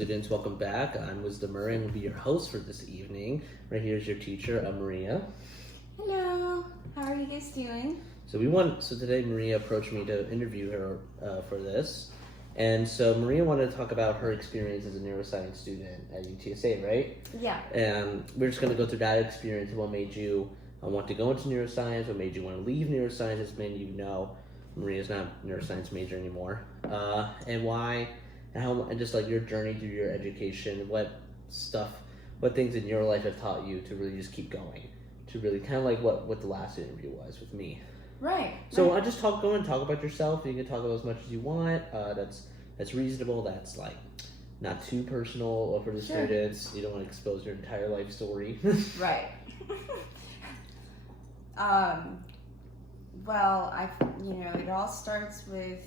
Students, welcome back. I'm Wisdom Murray and will be your host for this evening. Right here is your teacher, Maria. Hello. How are you guys doing? So today Maria approached me to interview her for this. And so Maria wanted to talk about her experience as a neuroscience student at UTSA, right? Yeah. And we're just going to go through that experience and what made you want to go into neuroscience, what made you want to leave neuroscience, as many of you know, Maria's not a neuroscience major anymore, and why. And just like your journey through your education, what things in your life have taught you to really just keep going, to really kind of like what the last interview was with me. Right. So I just go and talk about yourself. You can talk about as much as you want. That's reasonable. That's like not too personal for the students. You don't want to expose your entire life story. Right. Well, it all starts with.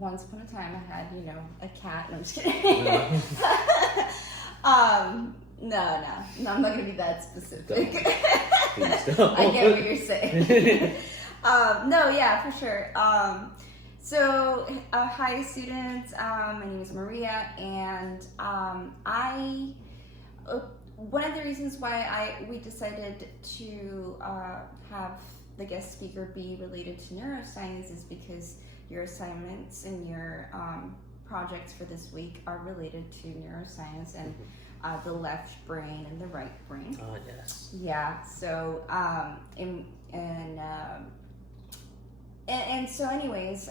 Once upon a time I had, a cat. No, I'm just kidding. No, I'm not gonna be that specific. Please don't. I get what you're saying. No, yeah, for sure. Hi students. My name is Maria, and one of the reasons why we decided to have the guest speaker be related to neuroscience is because your assignments and your projects for this week are related to neuroscience and the left brain and the right brain. Oh, yes. Yeah. So so anyways,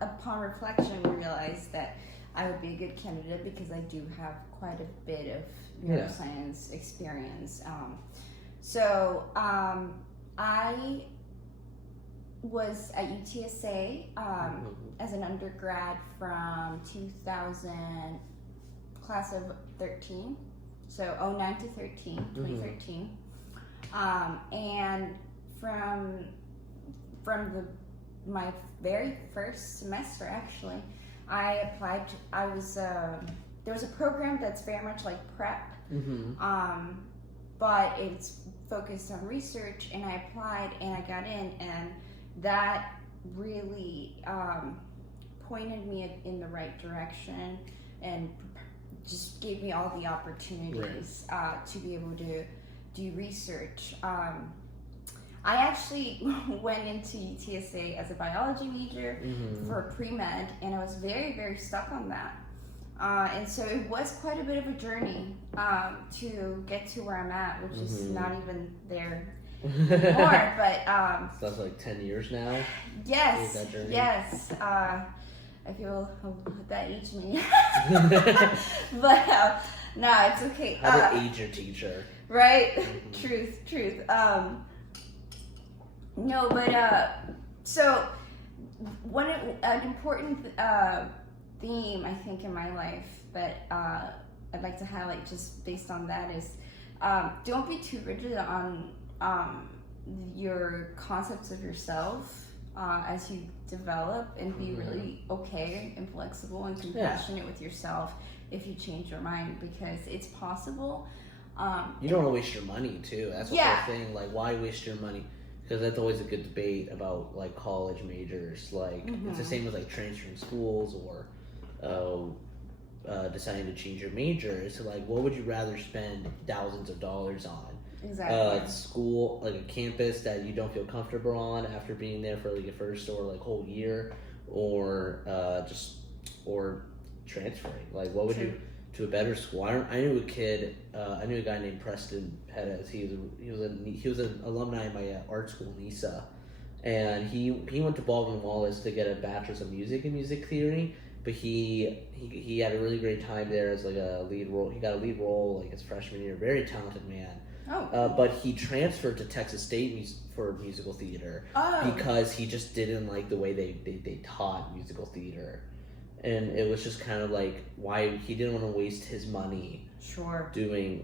upon reflection, we realized that I would be a good candidate because I do have quite a bit of neuroscience experience. I was at UTSA as an undergrad from 2000, class of 13, so 09 to 2013. And from my very first semester, actually, I applied. There was a program that's very much like prep, but it's focused on research, and I applied and I got in, and that really pointed me in the right direction and just gave me all the opportunities to be able to do research. I actually went into UTSA as a biology major for pre-med, and I was very, very stuck on that. And so it was quite a bit of a journey to get to where I'm at, which is not even there anymore. But so that's like 10 years now. Yes, yes. I feel that aged me, but no, it's okay. How to age your teacher, right? Truth. No, but so an important theme I think in my life that I'd like to highlight just based on that is don't be too rigid on your concepts of yourself as you develop, and be really okay and flexible and compassionate with yourself if you change your mind, because it's possible. You don't want to waste your money too. That's the whole thing. Like, why waste your money? Because that's always a good debate about like college majors. Like it's the same with like transferring schools or deciding to change your major. So like, what would you rather spend thousands of dollars on? Exactly. School, like a campus that you don't feel comfortable on after being there for like a first or like whole year, or transferring. Like, what would you to a better school? I knew a kid. I knew a guy named Preston Pettis. He was an alumni of my art school, NISA, and he went to Baldwin Wallace to get a bachelor's of music and music theory. But he had a really great time there as like a lead role. He got a lead role like his freshman year. Very talented man. But he transferred to Texas State for musical theater because he just didn't like the way they taught musical theater. And it was just kind of like why he didn't want to waste his money doing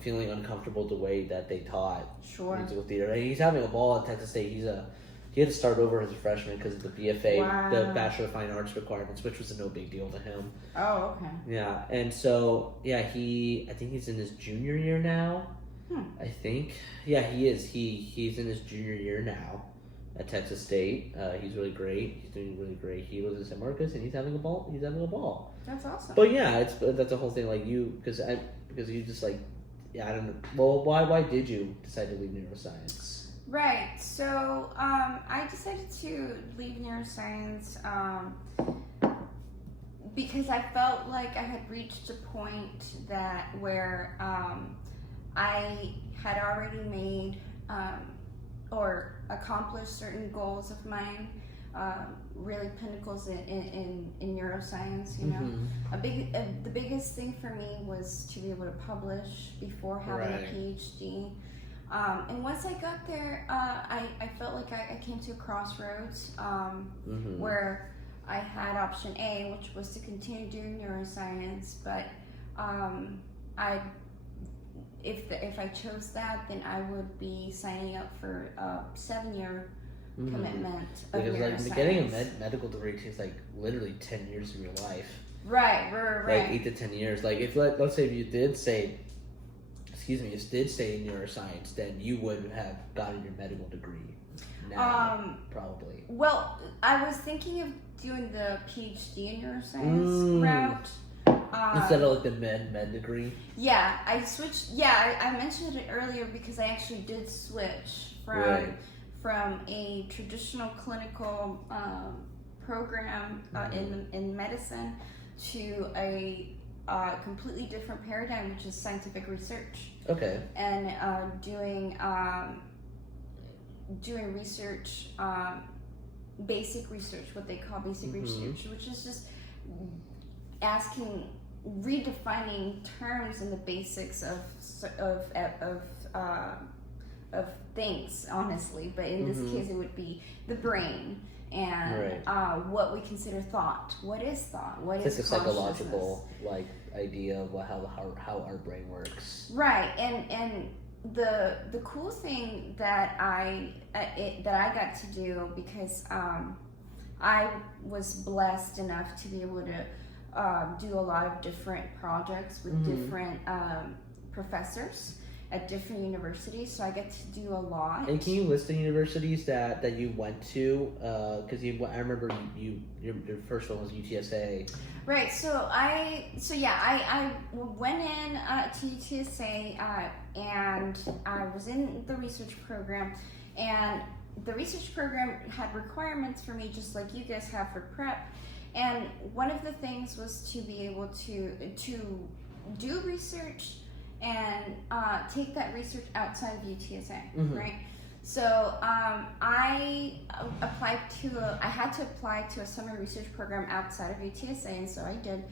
feeling uncomfortable the way that they taught musical theater. And he's having a ball at Texas State. He had to start over as a freshman because of the BFA, the Bachelor of Fine Arts requirements, which was no big deal to him. Oh, okay. Yeah, and so I think he's in his junior year now. I think. Yeah, he is. He's in his junior year now. at Texas State. He's really great. He's doing really great. He lives in San Marcos, and he's having a ball. He's having a ball. That's awesome. But yeah, that's the whole thing. Like because you just like, yeah, I don't know. Well, why did you decide to leave neuroscience? Right. So I decided to leave neuroscience because I felt like I had reached a point where I had already made or accomplished certain goals of mine, really pinnacles in neuroscience. You know, the biggest thing for me was to be able to publish before having a PhD. And once I got there, I felt like I came to a crossroads where I had option A, which was to continue doing neuroscience, but if I chose that, then I would be signing up for a 7-year commitment of neuroscience. Because like getting a medical degree takes like literally 10 years of your life. Right. Like 8 to 10 years. Like if let's say if you did stay in neuroscience, then you would have gotten your medical degree now, probably. Well, I was thinking of doing the PhD in neuroscience route. Instead of like the med degree? Yeah, I switched. Yeah, I mentioned it earlier because I actually did switch from a traditional clinical program in medicine to a completely different paradigm, which is scientific research. Okay. And doing research, basic research, what they call basic research, which is just redefining terms and the basics of things, honestly. But in this case, it would be the brain and what we consider thought. What is thought? What is it's like a psychological like idea of how our brain works. Right, and the cool thing that I got to do, because I was blessed enough to be able to do a lot of different projects with different professors at different universities, so I get to do a lot. And can you list the universities that you went to? Because I remember your first one was UTSA. Right. So I went in to UTSA and I was in the research program, and the research program had requirements for me, just like you guys have for prep. And one of the things was to be able to do research and take that research outside of UTSA, right? So I had to apply to a summer research program outside of UTSA, and so I did.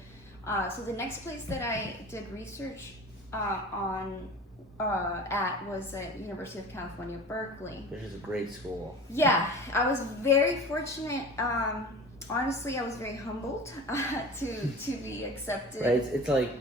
So the next place that I did research at was at University of California, Berkeley. Which is a great school. Yeah, I was very fortunate. Honestly, I was very humbled to be accepted. Right,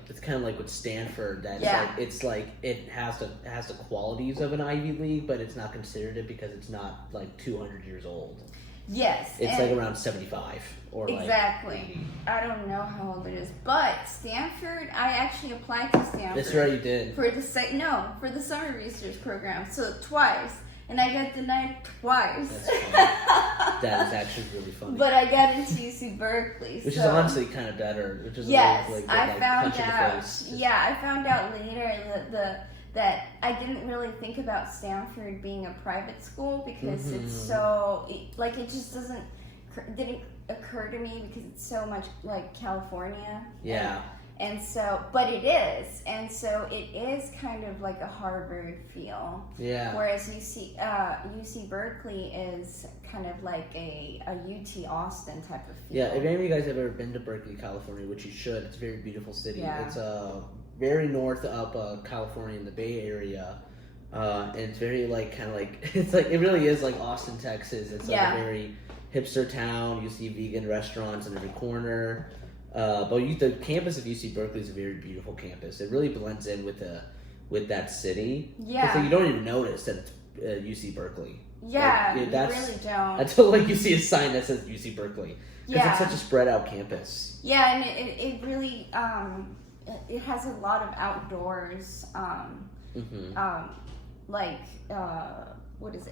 it's kind of like with Stanford. It has the qualities of an Ivy League, but it's not considered it because it's not like 200 years old. Yes, it's like around 75 or exactly. Like 80. I don't know how old it is, but Stanford. I actually applied to Stanford. That's right, you did for the summer research program. So twice. And I got denied twice. That is actually really funny. But I got into UC Berkeley, which is honestly kind of better. Which is I found out. Yeah, I found out later that I didn't really think about Stanford being a private school because it's so it just didn't occur to me because it's so much like California. Yeah. And so, but it is, and so it is kind of like a Harvard feel. Yeah. Whereas UC Berkeley is kind of like a UT Austin type of feel. Yeah. If any of you guys have ever been to Berkeley, California, which you should, it's a very beautiful city. Yeah. It's very north of California in the Bay Area, and it's very it really is like Austin, Texas. It's like a very hipster town. You see vegan restaurants on every corner. But the campus of UC Berkeley is a very beautiful campus. It really blends in with that city. Yeah. So you don't even notice that it's UC Berkeley. Yeah, you really don't. Until you see a sign that says UC Berkeley. Because it's such a spread out campus. Yeah, and it really it has a lot of outdoors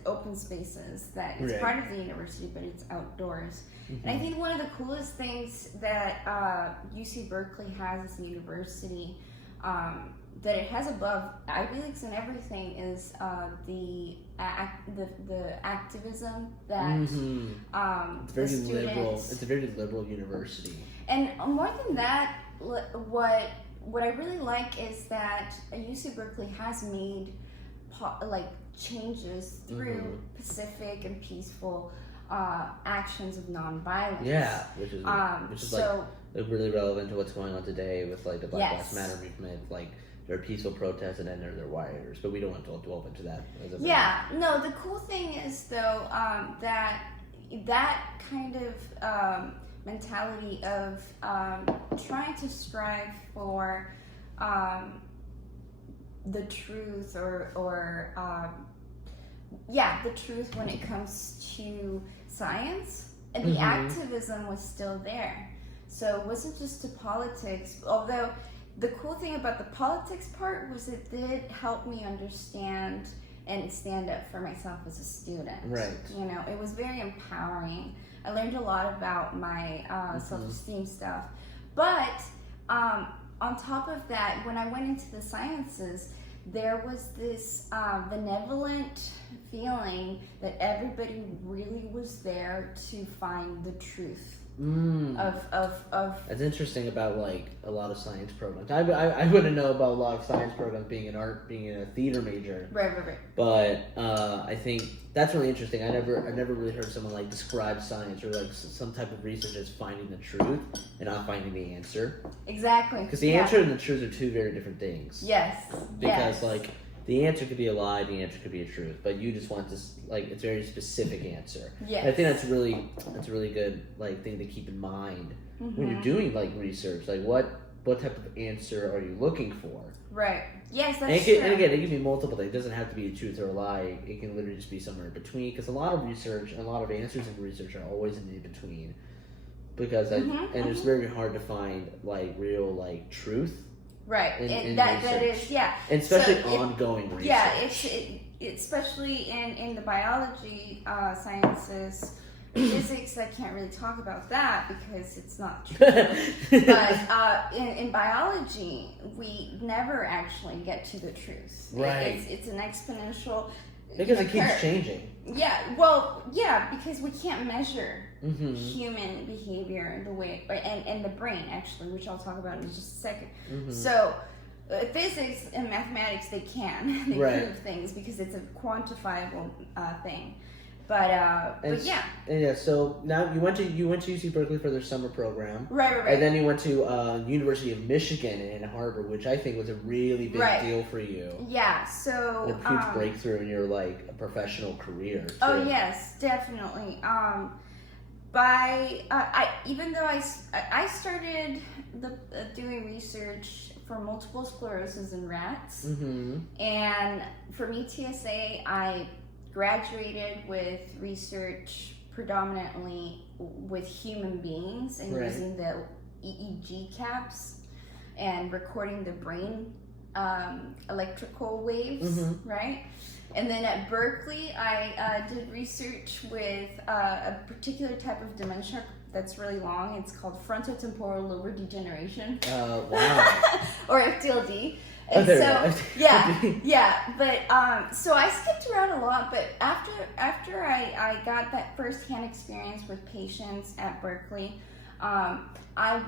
open spaces that it's Right. part of the university, but it's outdoors. Mm-hmm. And I think one of the coolest things that UC Berkeley has as a university, that it has above Ivy Leagues and everything, is the activism that It's very the students, liberal. It's a very liberal university. and more than that, what I really like is that UC Berkeley has made changes through pacific and peaceful actions of nonviolence. Yeah, which is so really relevant to what's going on today with like the Black Yes. Lives Matter movement. Like there are peaceful protests and then there are rioters, but we don't want to delve into that. yeah, no. The cool thing is though that kind of mentality of trying to strive for the truth or the truth when it comes to science, and the activism was still there. So it wasn't just to politics, although the cool thing about the politics part was it did help me understand and stand up for myself as a student. Right. You know, it was very empowering. I learned a lot about my self-esteem stuff. But on top of that, when I went into the sciences, there was this benevolent feeling that everybody really was there to find the truth of That's interesting about like a lot of science programs. I wouldn't know about a lot of science programs being in art, being in a theater major. Right. But I think that's really interesting. I never really heard someone like describe science or like some type of research as finding the truth and not finding the answer. Exactly. Because the answer and the truth are two very different things. Yes. Because like the answer could be a lie, the answer could be a truth, but you just want this it's a very specific answer. Yes. And I think that's a really good like thing to keep in mind when you're doing like research. Like what type of answer are you looking for? Right. Yes, that's And true. and again, it can be multiple things. It doesn't have to be a truth or a lie. It can literally just be somewhere in between. Because a lot of research and a lot of answers in research are always in the in between. Because it's very hard to find like real like truth. Right. In that research. is, yeah. And especially So ongoing research. Yeah, especially in the biology sciences, physics. I can't really talk about that because it's not true. But in biology, we never actually get to the truth. Right. It's an exponential. Because it keeps curve. changing. Yeah. Well, yeah, because we can't measure human behavior the way and the brain actually, which I'll talk about in just a second. So physics and mathematics, they can prove things because it's a quantifiable thing. But yeah. And yeah, so now you went to UC Berkeley for their summer program. Right. And then you went to University of Michigan in Ann Arbor, which I think was a really big deal for you. Yeah, so A huge breakthrough in your like professional career. Too. Oh yes, definitely. Even though I started doing research for multiple sclerosis in rats, and for me TSA, I graduated with research predominantly with human beings and using the EEG caps and recording the brain electrical waves, right? And then at Berkeley, I did research with a particular type of dementia that's really long. It's called frontotemporal lobar degeneration. Wow. Or FTLD. And But so I skipped around a lot. But after I got that firsthand experience with patients at Berkeley, I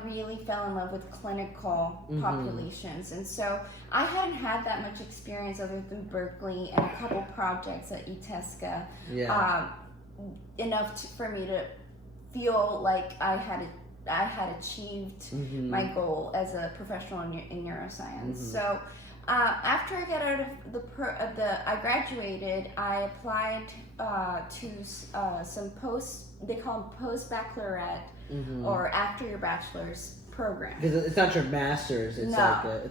really fell in love with clinical populations, and so I hadn't had that much experience other than Berkeley and a couple projects at ETESCA, enough for me to feel like I had achieved my goal as a professional in neuroscience. So after I got out of I graduated, I applied to some they call them post-baccalaureate or after your bachelor's program. Because it's not your master's, it's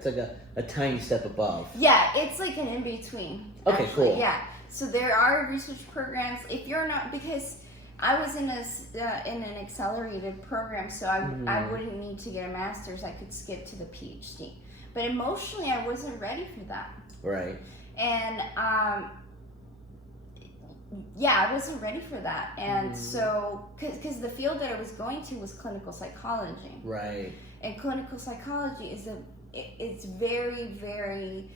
like a tiny step above. Yeah, it's like an in-between. Okay, actually. cool. Yeah, so there are research programs. If you're not, because I was in an accelerated program, so I wouldn't need to get a master's. I could skip to the PhD. But emotionally, I wasn't ready for that. Right. And yeah, I wasn't ready for that. And Mhm. so, because the field that I was going to was clinical psychology. Right. And clinical psychology it's very, very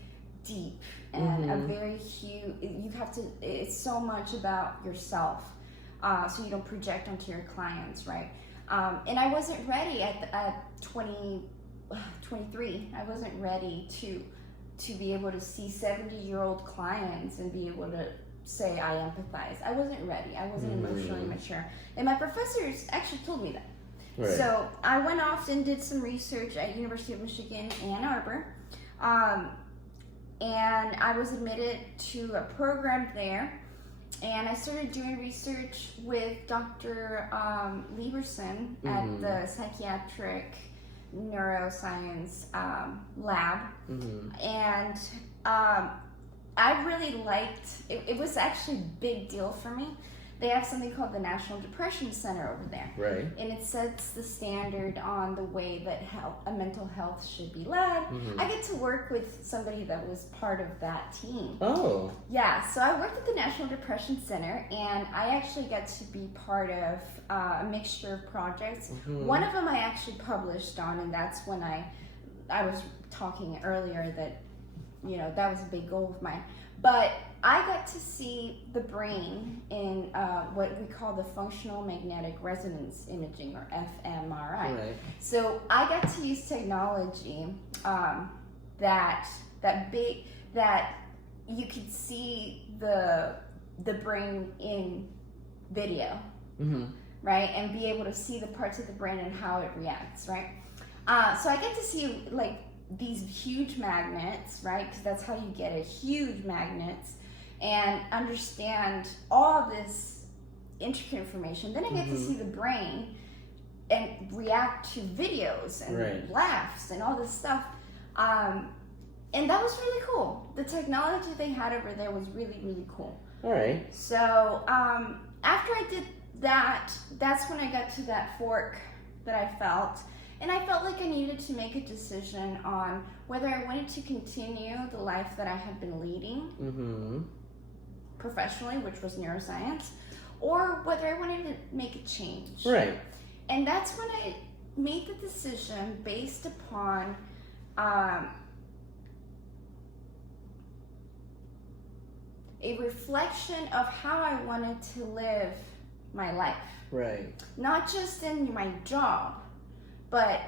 deep and a Mhm. very huge, you have to, it's so much about yourself. So you don't project onto your clients, right? And I wasn't ready at 23. I wasn't ready to be able to see 70-year-old clients and be able to say I empathize. I wasn't ready. I wasn't emotionally mature. And my professors actually told me that. Right. So I went off and did some research at University of Michigan, Ann Arbor. And I was admitted to a program there. And I started doing research with Dr. Lieberson at the psychiatric neuroscience lab. And I really liked it. It was actually a big deal for me. They have something called the National Depression Center over there. Right. And it sets the standard on the way that mental health should be led. I get to work with somebody that was part of that team. Oh. Yeah, so I worked at the National Depression Center, and I actually got to be part of a mixture of projects. One of them I actually published on, and that's when I was talking earlier that, you know, that was a big goal of mine. But I got to see the brain in what we call the functional magnetic resonance imaging, or fMRI. Right. So I got to use technology that you could see the brain in video, right, and be able to see the parts of the brain and how it reacts, right. So I get to see like these huge magnets, right, because that's how you get it, huge magnets, and understand all this intricate information. Then I get to see the brain and react to videos and laughs and all this stuff. And that was really cool. The technology they had over there was really, really cool. All right. So after I did that, that's when I got to that fork that I felt. And I felt like I needed to make a decision on whether I wanted to continue the life that I had been leading professionally, which was neuroscience, or whether I wanted to make a change. Right. And that's when I made the decision based upon a reflection of how I wanted to live my life. Right. Not just in my job, but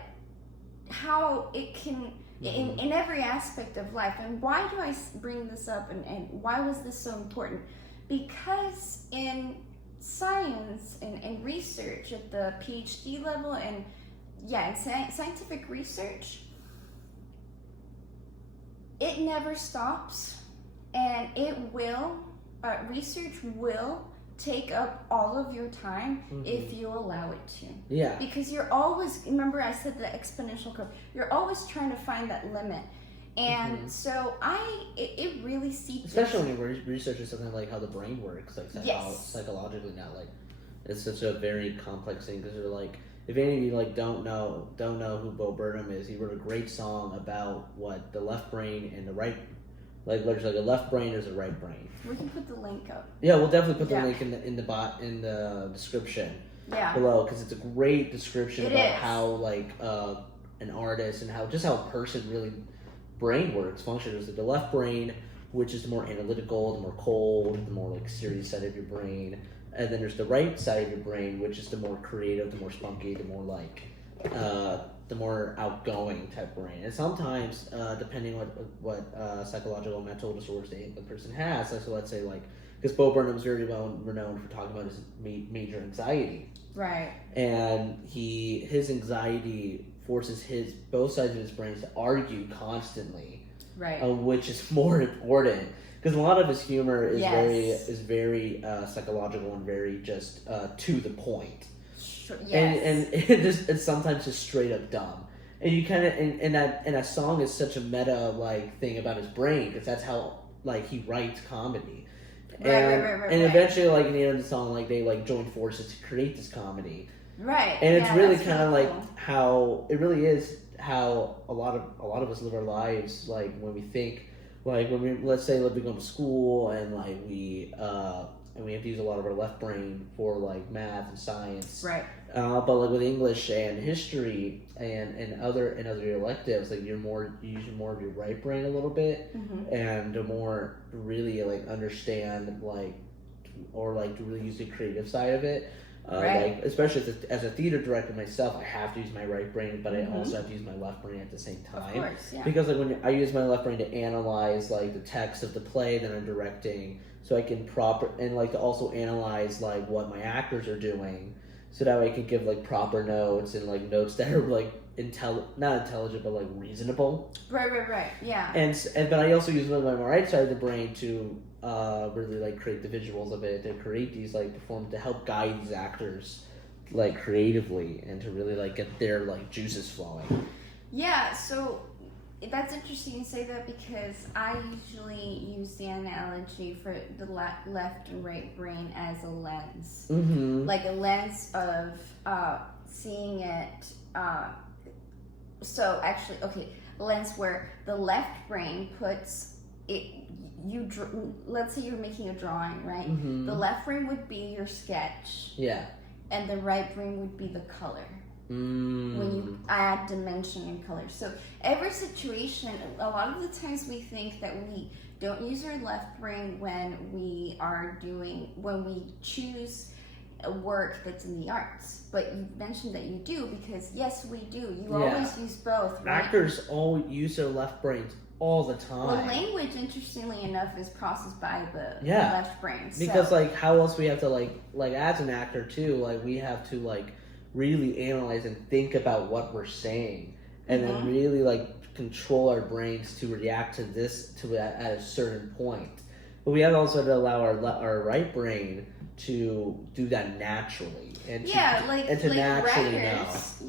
how it can, in every aspect of life. And why do I bring this up, and why was this so important? Because in science and research at the PhD level, and in scientific research, it never stops, and it will, research will take up all of your time if you allow it to. Yeah. Because you're always, remember I said the exponential curve, you're always trying to find that limit. And so it really seeps. Especially when you're researching something like how the brain works, like psychologically, not like, it's such a very complex thing, because you're like, if any of you like don't know who Bo Burnham is, he wrote a great song about what the left brain and the right, like literally like a left brain is a right brain. We can put the link up. Yeah, we'll definitely put the link in the description below, because it's a great description about how like an artist and how a person really brain works, functions. The left brain, which is the more analytical, the more cold, the more like serious side of your brain, and then there's the right side of your brain, which is the more creative, the more spunky, the more like the more outgoing type brain. And sometimes, depending on what psychological mental disorders the person has, so let's say like, because Bo Burnham is very well renowned for talking about his major anxiety. Right. And his anxiety forces both sides of his brain to argue constantly. Right. Which is more important. Because a lot of his humor is very psychological and very just to the point. And it's sometimes just straight up dumb. And you kind of and that song is such a meta like thing about his brain, because that's how like he writes comedy. And eventually, like in the end of the song, like they like join forces to create this comedy. Right. And it's really kind of like how it really is how a lot of us live our lives. Like when we think, like when we, let's say, we go to school and like we and we have to use a lot of our left brain for like math and science. Right. But like with English and history and other electives, like you use more of your right brain a little bit, and to more really like understand like or like to really use the creative side of it. Like especially as a theater director myself, I have to use my right brain, but I also have to use my left brain at the same time. Of course, yeah. Because like when I use my left brain to analyze like the text of the play that I'm directing, so I can like to also analyze like what my actors are doing, so that way I can give like proper notes and like notes that are like not intelligent but like reasonable. Right. Yeah. And but I also use my right side of the brain to really like create the visuals of it, to create these like to help guide these actors like creatively and to really like get their like juices flowing. Yeah, so that's interesting you say that, because I usually use the analogy for the left and right brain as a lens. Like a lens of seeing it. So actually, okay, a lens where the left brain puts it. Let's say you're making a drawing, right? The left brain would be your sketch. Yeah. And the right brain would be the color. When you add dimension and color. So every situation, a lot of the times we think that we don't use our left brain when we choose a work that's in the arts. But you mentioned that you do, because yes, we do. You always use both, right? Actors all use their left brains all the time. Well, language, interestingly enough, is processed by the left brain. Because like how else we have to like as an actor too, like we have to like really analyze and think about what we're saying, and then really like control our brains to react to at a certain point. But we have also to allow our right brain to do that naturally, and to naturally writers,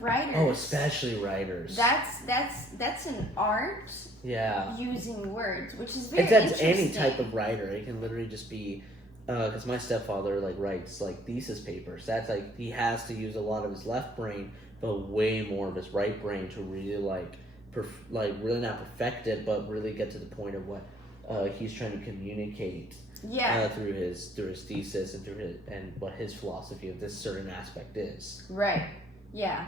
writers. Oh, especially writers. That's an art. Yeah. Using words, which is very interesting. Any type of writer. It can literally just be, because my stepfather like writes like thesis papers. That's like he has to use a lot of his left brain, but way more of his right brain to really really not perfect it, but really get to the point of what he's trying to communicate. Yeah. Through his thesis and what his philosophy of this certain aspect is. Right. Yeah.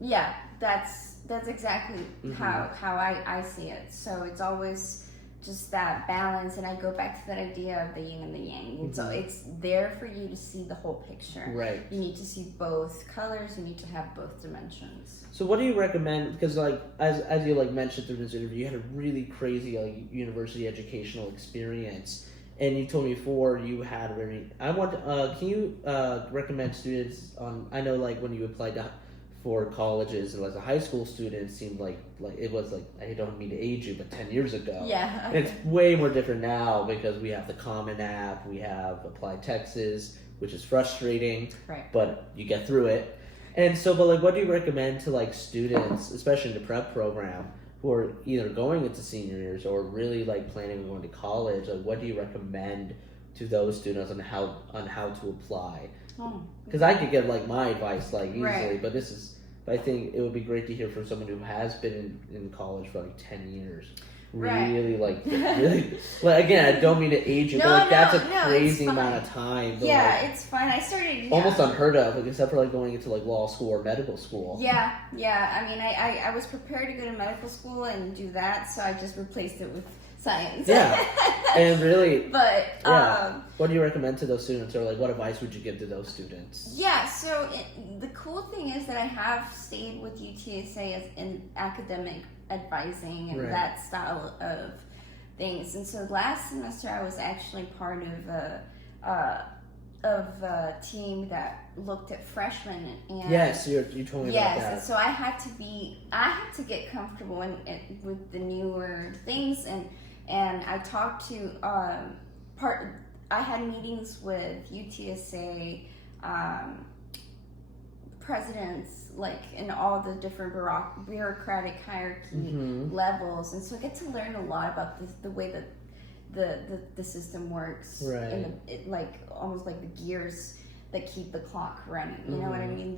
Yeah. That's exactly how I see it. So it's always just that balance, and I go back to that idea of the yin and the yang. So it's there for you to see the whole picture. Right. You need to see both colors. You need to have both dimensions. So what do you recommend? Because like as you like mentioned through this interview, you had a really crazy like university educational experience, and you told me before you had a very. Can you recommend students on? I know like when you applied for colleges and as a high school student, it seemed like it was like, I don't mean to age you, but 10 years ago. Yeah. Okay. It's way more different now because we have the Common App, we have Applied Texas, which is frustrating, right? But you get through it. And so, but like, what do you recommend to like students, especially in the prep program, who are either going into senior years or really like planning on going to college? Like, what do you recommend to those students on how to apply? Because I could give like my advice like easily, right. But I think it would be great to hear from someone who has been in college for like 10 years. Really, right. really, like again, I don't mean to age you, but like that's a crazy amount of time. Yeah, like, it's fine. I started almost unheard of, like, except for like going into like law school or medical school. Yeah. I mean, I was prepared to go to medical school and do that, so I just replaced it with science. Yeah, and really. But what do you recommend to those students, or like what advice would you give to those students? Yeah, so the cool thing is that I have stayed with UTSA as in academic advising and that style of things. And so last semester I was actually part of a team that looked at freshmen. And yes, you told me about that. Yes, and so I had to get comfortable with the newer things, and I talked to I had meetings with UTSA presidents, like in all the different bureaucratic hierarchy levels, and so I get to learn a lot about the way that the system works, right? Like almost like the gears that keep the clock running. You know what I mean?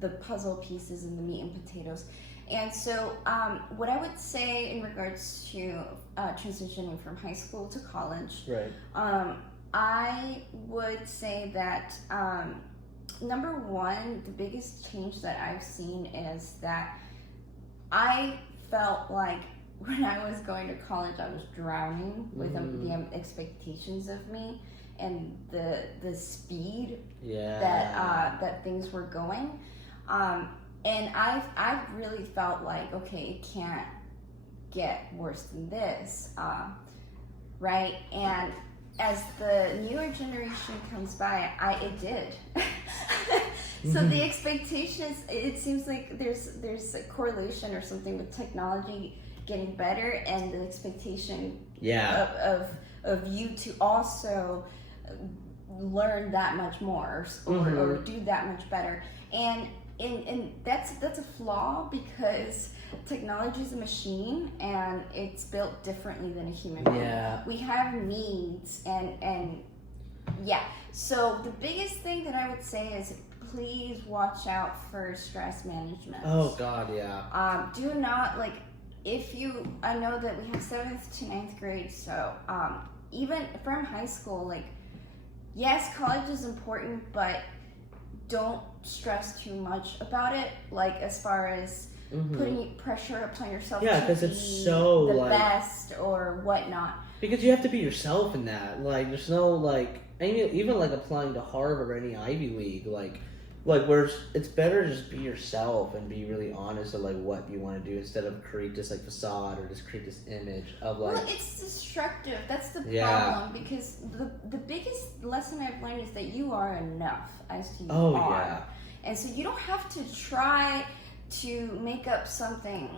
The puzzle pieces and the meat and potatoes. And so what I would say in regards to transitioning from high school to college, right. I would say that number one, the biggest change that I've seen is that I felt like when I was going to college, I was drowning with the expectations of me and the speed that things were going. And I've really felt like, okay, it can't get worse than this, right? And as the newer generation comes by, it did. So the expectations, it seems like there's a correlation or something with technology getting better and the expectation of you to also learn that much more or do that much better. And that's a flaw because technology is a machine and it's built differently than a human being. We have needs and so the biggest thing that I would say is please watch out for stress management. Oh God, yeah. Do not I know that we have 7th to 9th grade, so even from high school, yes, college is important, but don't stress too much about it, as far as putting pressure upon yourself because to it's be so the best or whatnot. Because you have to be yourself in that. There's no even applying to Harvard or any Ivy League, where it's better to just be yourself and be really honest of what you want to do instead of create this facade or just create this image of Well, it's destructive. That's the problem, because the biggest lesson I've learned is that you are enough as you are. And so you don't have to try to make up something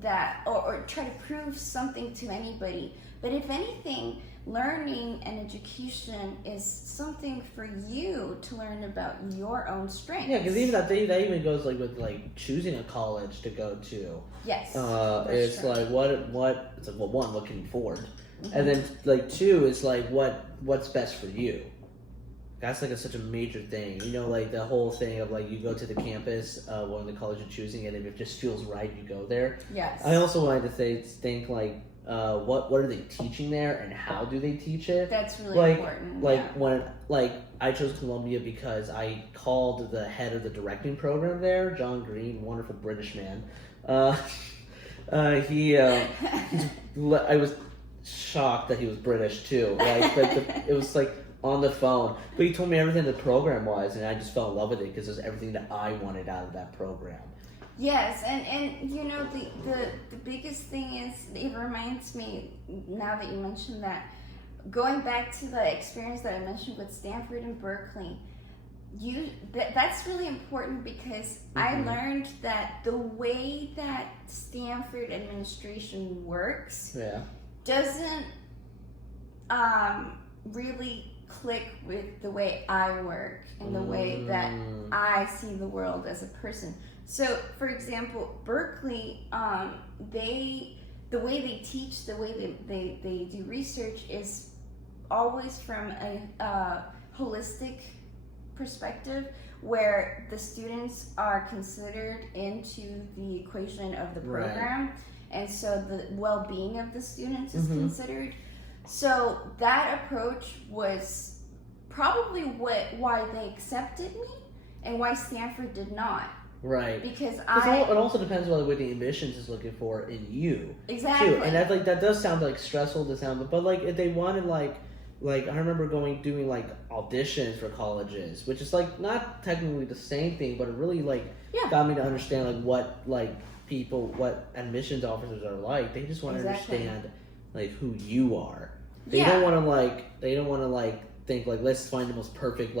that or try to prove something to anybody. But if anything, learning and education is something for you to learn about your own strengths. Yeah, because even that even goes with choosing a college to go to. Yes. It's true. One, what can you afford, and then two is what's best for you. That's such a major thing, the whole thing of you go to the campus, the college you're choosing, and if it just feels right, you go there. Yes. I also wanted to think what are they teaching there and how do they teach it? That's really important. When I chose Columbia because I called the head of the directing program there, John Green, wonderful British man. I was shocked that he was British too. It was on the phone, but he told me everything the program was, and I just fell in love with it because it was everything that I wanted out of that program. Yes, and the biggest thing is, it reminds me, now that you mentioned that, going back to the experience that I mentioned with Stanford and Berkeley, that's really important because I learned that the way that Stanford administration works doesn't really click with the way I work and the way that I see the world as a person. So, for example, Berkeley, the way they teach, the way they do research is always from a holistic perspective, where the students are considered into the equation of the program, and so the well-being of the students is considered. So that approach was probably why they accepted me and why Stanford did not. Right. Because it also depends on what the admissions is looking for in you. Exactly. Too. And that does sound stressful to sound, but if they wanted I remember doing auditions for colleges, which is not technically the same thing, but it really got me to understand what admissions officers are like. They just want to understand who you are. They don't want to think let's find the most perfect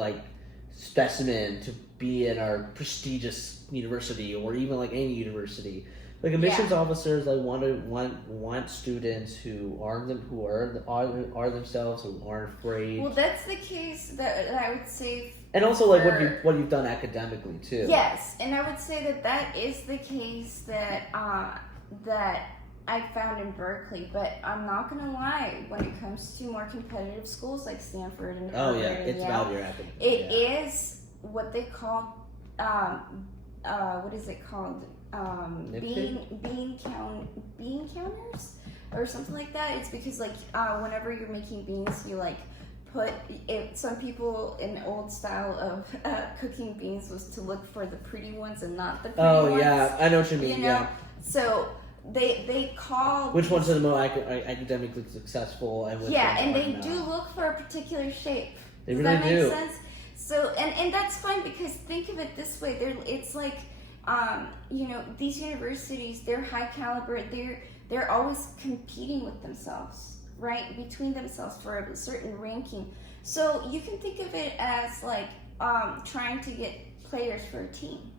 specimen to be in our prestigious university or even any university. Admissions officers want students who are themselves, who aren't afraid. Well, that's the case that I would say. And also what you've done academically too. Yes, and I would say that is the case that that I found in Berkeley. But I'm not gonna lie, when it comes to more competitive schools like Stanford and Harvard, it's about your academics. It is what they call what is it called? Bean counters or something like that. It's because like whenever you're making beans, you like put it. Some people in old style of cooking beans was to look for the pretty ones and not the pretty ones. Oh yeah, I know what you mean. You know? Yeah. So they call which ones are the most academically successful and which yeah, ones and are they not. do look for a particular shape. They Does really that make do. sense? So and that's fine because think of it this way: it's like you know, these universities, they're high caliber. They're always competing with themselves, right, between themselves for a certain ranking. So you can think of it as like trying to get players for a team.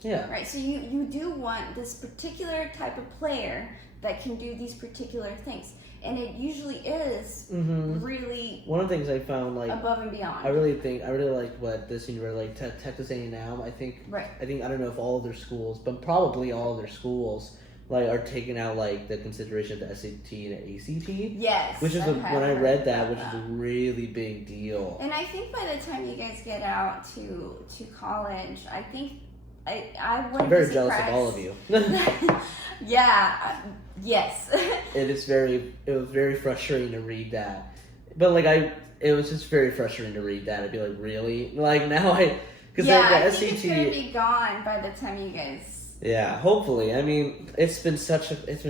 Yeah. Right. So you do want this particular type of player that can do these particular things, and it usually is really one of the things I found like above and beyond. I really like what this university, like Texas A&M. I think I don't know if all of their schools, but probably all of their schools like are taking out like the consideration of the SAT and the ACT. Yes. Which is when I read that, which is a really big deal. And I think by the time you guys get out to college, I think. I wouldn't I'm very be jealous surprised. of all of you. Yeah. Yes. It was very frustrating to read that, but like it was just very frustrating to read that. I'd be like, really? Like now because yeah, the I SAT, think it's gonna be gone by the time you guys. Yeah, hopefully. I mean, it's been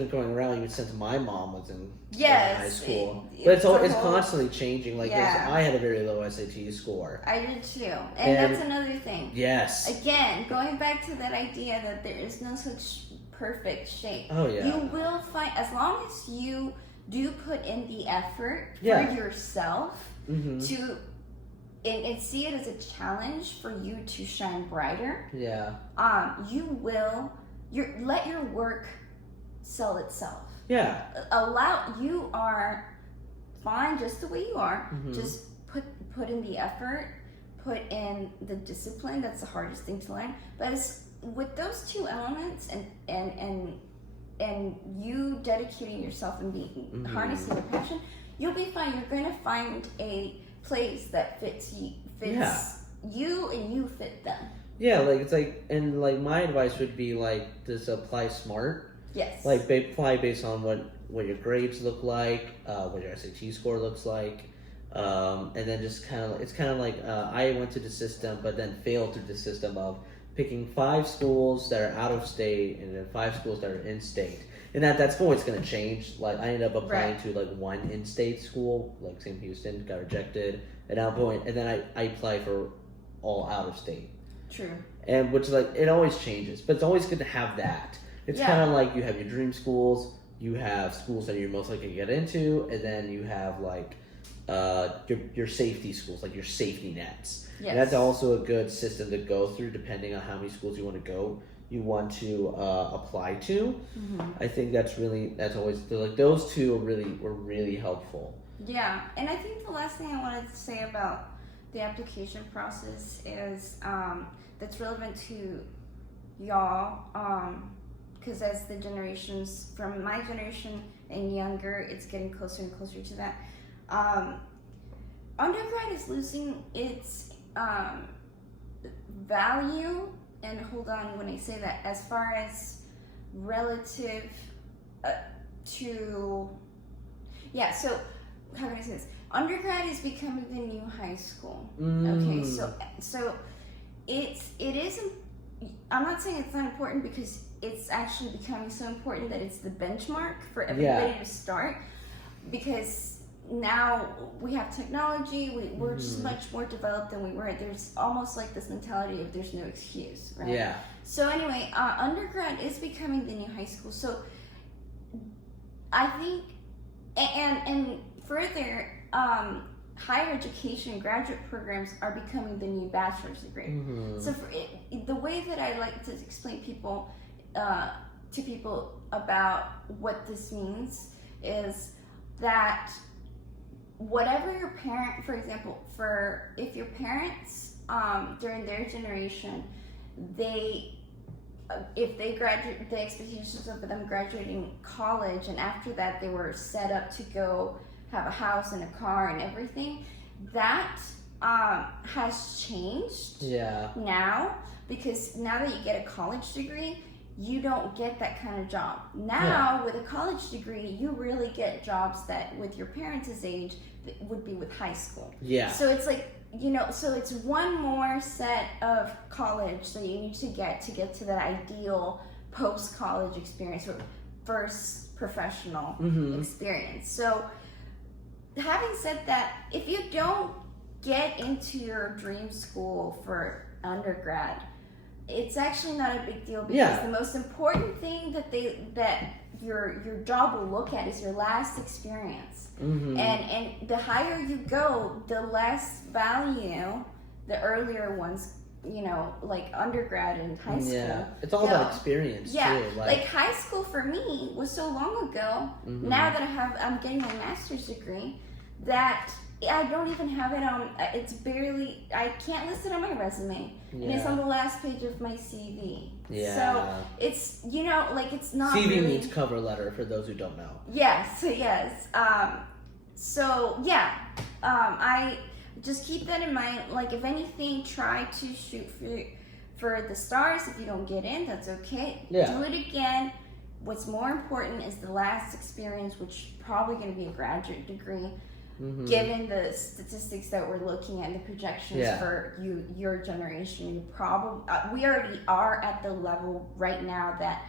going around even since my mom was in high school. But it's constantly changing. Like I had a very low SAT score. I did too, and that's another thing. Yes. Again, going back to that idea that there is no such perfect shape. Oh yeah. You will find, as long as you do put in the effort for yourself to. And see it as a challenge for you to shine brighter. Yeah. Let your work sell itself. Yeah. You are fine just the way you are. Just put in the effort, put in the discipline. That's the hardest thing to learn. But with those two elements and you dedicating yourself and being harnessing your passion, you'll be fine. You're going to find a place that fits you and you fit them. Yeah, like it's like, and like my advice would be like just apply smart. Yes. Like apply based on what your grades look like, what your SAT score looks like, and then just it's kind of like I went through the system, but then failed through the system of picking 5 schools that are out of state and then 5 schools that are in state. And that's always going to change. Like I ended up applying to like one in-state school, like Sam Houston, got rejected at that point, and then I applied for all out of state. True. And which like it always changes, but it's always good to have that. It's kind of like you have your dream schools, you have schools that you're most likely to get into, and then you have like your safety schools, like your safety nets. Yes. And that's also a good system to go through depending on how many schools you want to apply to. I think that's always like those two were really helpful. Yeah, and I think the last thing I wanted to say about the application process is that's relevant to y'all, because as the generations from my generation and younger, it's getting closer and closer to that. Undergrad is losing its value, and hold on when I say that, as far as relative to, so how can I say this? Undergrad is becoming the new high school. Okay, so it is. I'm not saying it's not important because it's actually becoming so important that it's the benchmark for everybody to start. Because now we have technology, we're just much more developed than we were. There's almost like this mentality of there's no excuse, right? Yeah. So anyway, undergrad is becoming the new high school. So I think, and further, higher education graduate programs are becoming the new bachelor's degree. So the way that I like to explain to people about what this means is that whatever your parent, for example, if your parents during their generation, if they graduate, the expectations of them graduating college, and after that they were set up to go have a house and a car and everything, that has changed Yeah. now, because now that you get a college degree, you don't get that kind of job. Now, with a college degree, you really get jobs that, with your parents' age, would be with high school. Yeah. So it's like, so it's one more set of college that you need to get to that ideal post-college experience, or first professional experience. So having said that, if you don't get into your dream school for undergrad, it's actually not a big deal, because the most important thing that your job will look at is your last experience. And the higher you go, the less value the earlier ones, like undergrad and high school. Yeah, it's all about experience too. Like high school for me was so long ago. Now that I'm getting my master's degree, that I don't even have it on. It's barely. I can't list it on my resume, and it's on the last page of my CV. Yeah. So it's like it's not. CV really, means cover letter for those who don't know. Yes. Yes. So yeah. I just keep that in mind. Like, if anything, try to shoot for the stars. If you don't get in, that's okay. Yeah. Do it again. What's more important is the last experience, which is probably going to be a graduate degree. Given the statistics that we're looking at, the projections for your generation, we already are at the level right now that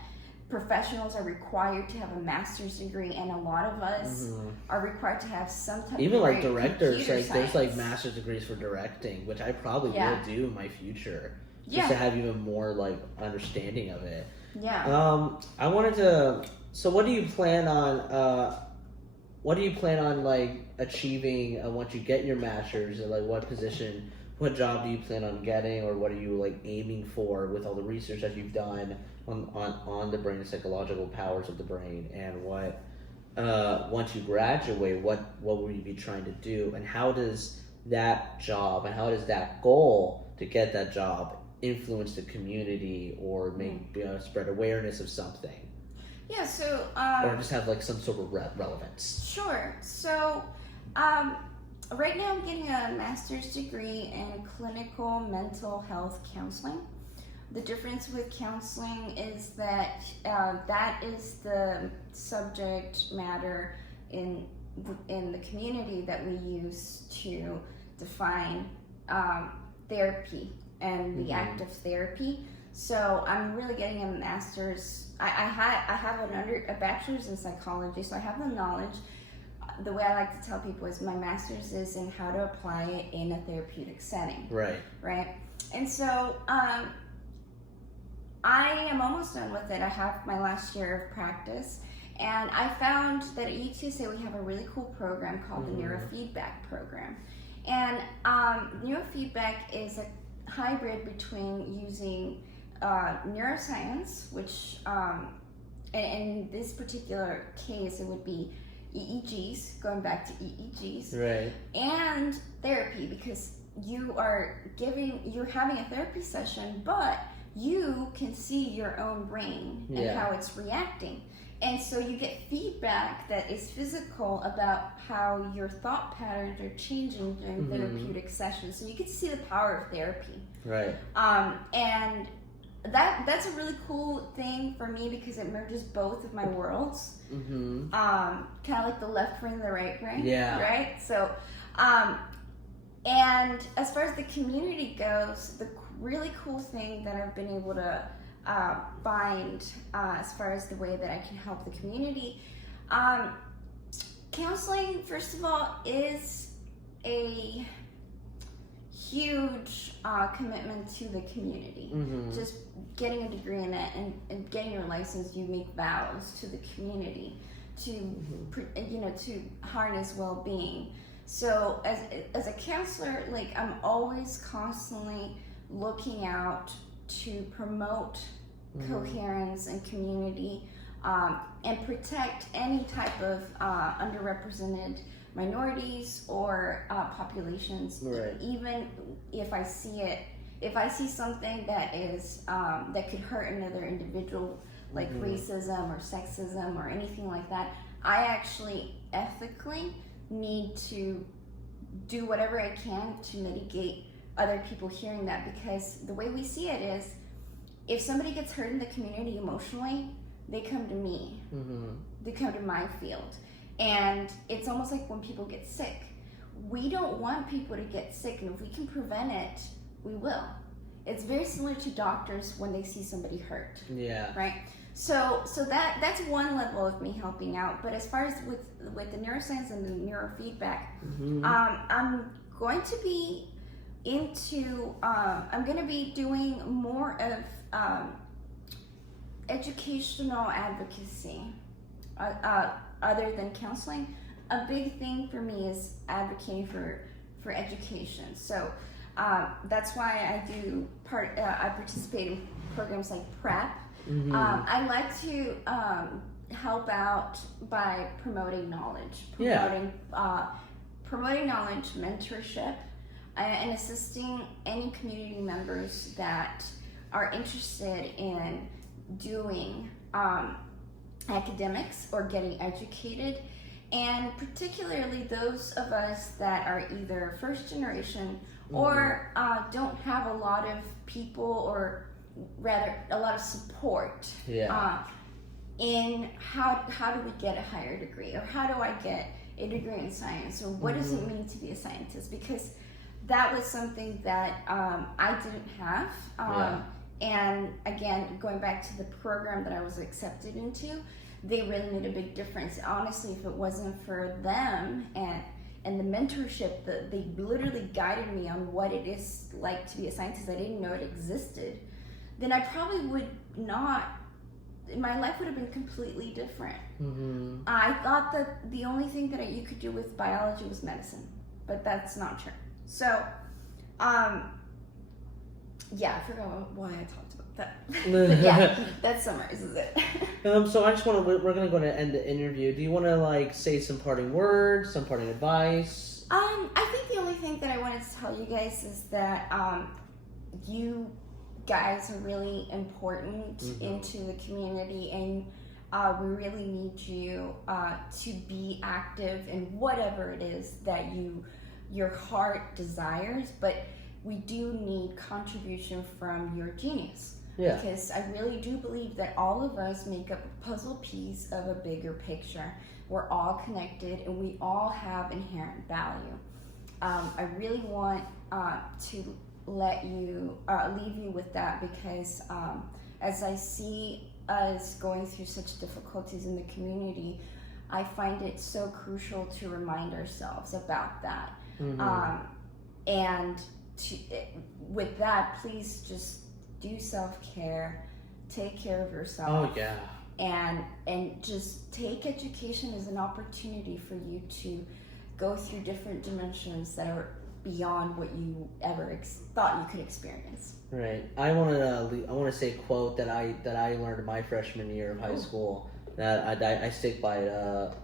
professionals are required to have a master's degree, and a lot of us are required to have some type even of like directors, like science. there's like master's degrees for directing, which I probably will do in my future, just to have even more like understanding of it. I wanted to. So, what do you plan on? What do you plan on like achieving once you get your master's? And like, what job do you plan on getting, or what are you like aiming for with all the research that you've done on the brain and psychological powers of the brain? And what once you graduate, what will you be trying to do, and how does that job and how does that goal to get that job influence the community, or make spread awareness of something? Yeah, so or just have like some sort of relevance. Sure. So right now I'm getting a master's degree in clinical mental health counseling. The difference with counseling is that that is the subject matter in the community that we use to define therapy and the act of therapy. So I'm really getting a master's. I have a bachelor's in psychology, so I have the knowledge. The way I like to tell people is my master's is in how to apply it in a therapeutic setting. Right. And so I am almost done with it. I have my last year of practice, and I found that at UTSA we have a really cool program called the neurofeedback program. And neurofeedback is a hybrid between using neuroscience, which in this particular case it would be EEGs, going back to EEGs, and therapy, because you're having a therapy session, but you can see your own brain and how it's reacting. And so you get feedback that is physical about how your thought patterns are changing during therapeutic sessions. So you get to see the power of therapy. And that's a really cool thing for me, because it merges both of my worlds. Kind of like the left brain and the right brain. Right? So, and as far as the community goes, the really cool thing that I've been able to find as far as the way that I can help the community, counseling, first of all, is a huge commitment to the community. Just getting a degree in it and getting your license, you make vows to the community to to harness well-being. So as a counselor, like, I'm always constantly looking out to promote coherence and community, and protect any type of underrepresented minorities or populations. Even if I see something that is that could hurt another individual, like racism or sexism or anything like that, I actually ethically need to do whatever I can to mitigate other people hearing that, because the way we see it is, if somebody gets hurt in the community emotionally, they come to me. They come to my field. And it's almost like when people get sick. We don't want people to get sick, and if we can prevent it, we will. It's very similar to doctors when they see somebody hurt. Yeah. Right? So that's one level of me helping out. But as far as with the neuroscience and the neurofeedback, I'm going to be I'm going to be doing more of educational advocacy other than counseling. A big thing for me is advocating for education. So that's why I participate in programs like PrEP. I like to help out by promoting knowledge, promoting knowledge, mentorship, and assisting any community members that are interested in doing academics or getting educated, and particularly those of us that are either first generation or don't have a lot of people, or rather a lot of support in how do we get a higher degree, or how do I get a degree in science, or what does it mean to be a scientist, because that was something that I didn't have. And again, going back to the program that I was accepted into, they really made a big difference. Honestly, if it wasn't for them and the mentorship, that they literally guided me on what it is like to be a scientist, I didn't know it existed, then I probably would not, my life would have been completely different. I thought that the only thing that you could do with biology was medicine, but that's not true. So, yeah, I forgot why I talked about that. But yeah, that summarizes it. So I just want to, we're going to go to end the interview. Do you want to like say some parting words, some parting advice? I think the only thing that I wanted to tell you guys is that you guys are really important into the community, and we really need you to be active in whatever it is that your heart desires, but we do need contribution from your genius. Because I really do believe that all of us make up a puzzle piece of a bigger picture. We're all connected, and we all have inherent value. I really want to leave you with that, because as I see us going through such difficulties in the community, I find it so crucial to remind ourselves about that. And with that, please just do self-care, take care of yourself. And just take education as an opportunity for you to go through different dimensions that are beyond what you ever thought you could experience. Right. I want to say a quote that I learned my freshman year of high school that I stick by.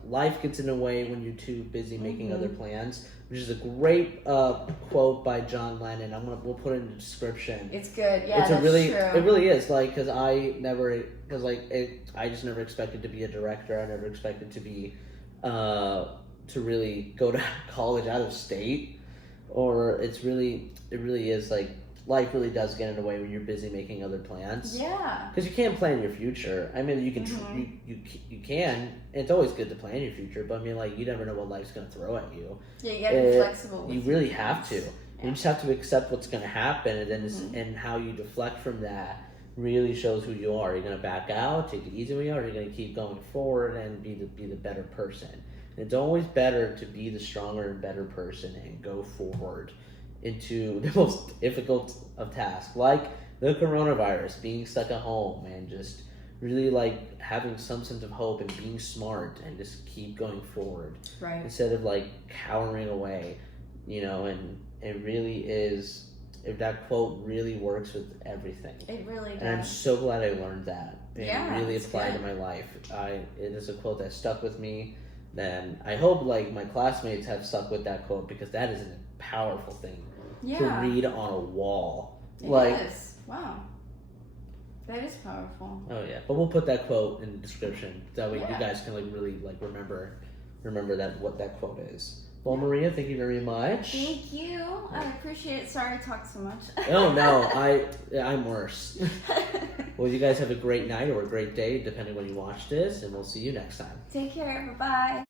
Life gets in the way when you're too busy making other plans, which is a great quote by John Lennon. We'll put it in the description. It's good. Yeah, true. It really is, like, because I just never expected to be a director. I never expected to be to really go to college out of state. Or it really is, like, life really does get in the way when you're busy making other plans. Yeah. Because you can't plan your future. I mean, you can, you can. It's always good to plan your future, but I mean, like, you never know what life's going to throw at you. Yeah, you got to be flexible. You really have to. Yeah. You just have to accept what's going to happen, and then and how you deflect from that really shows who you are. Are you going to back out, take it easy when you are, or are you going to keep going forward and be the better person? It's always better to be the stronger and better person and go forward into the most difficult of tasks, like the coronavirus, being stuck at home, and just really, like, having some sense of hope and being smart and just keep going forward. Right. Instead of, like, cowering away, and it really is, if that quote really works with everything. It really does. And I'm so glad I learned that and really applied to my life. It is a quote that stuck with me. Then I hope, like, my classmates have stuck with that quote, because that is a powerful thing to read on a wall. It is. Wow. That is powerful. Oh yeah, but we'll put that quote in the description. That way you guys can, like, really, like, remember that, what that quote is. Well, Maria, thank you very much. Thank you. I appreciate it. Sorry I talked so much. Oh no, I'm worse. Well, you guys have a great night or a great day, depending when you watch this, and we'll see you next time. Take care. Bye-bye.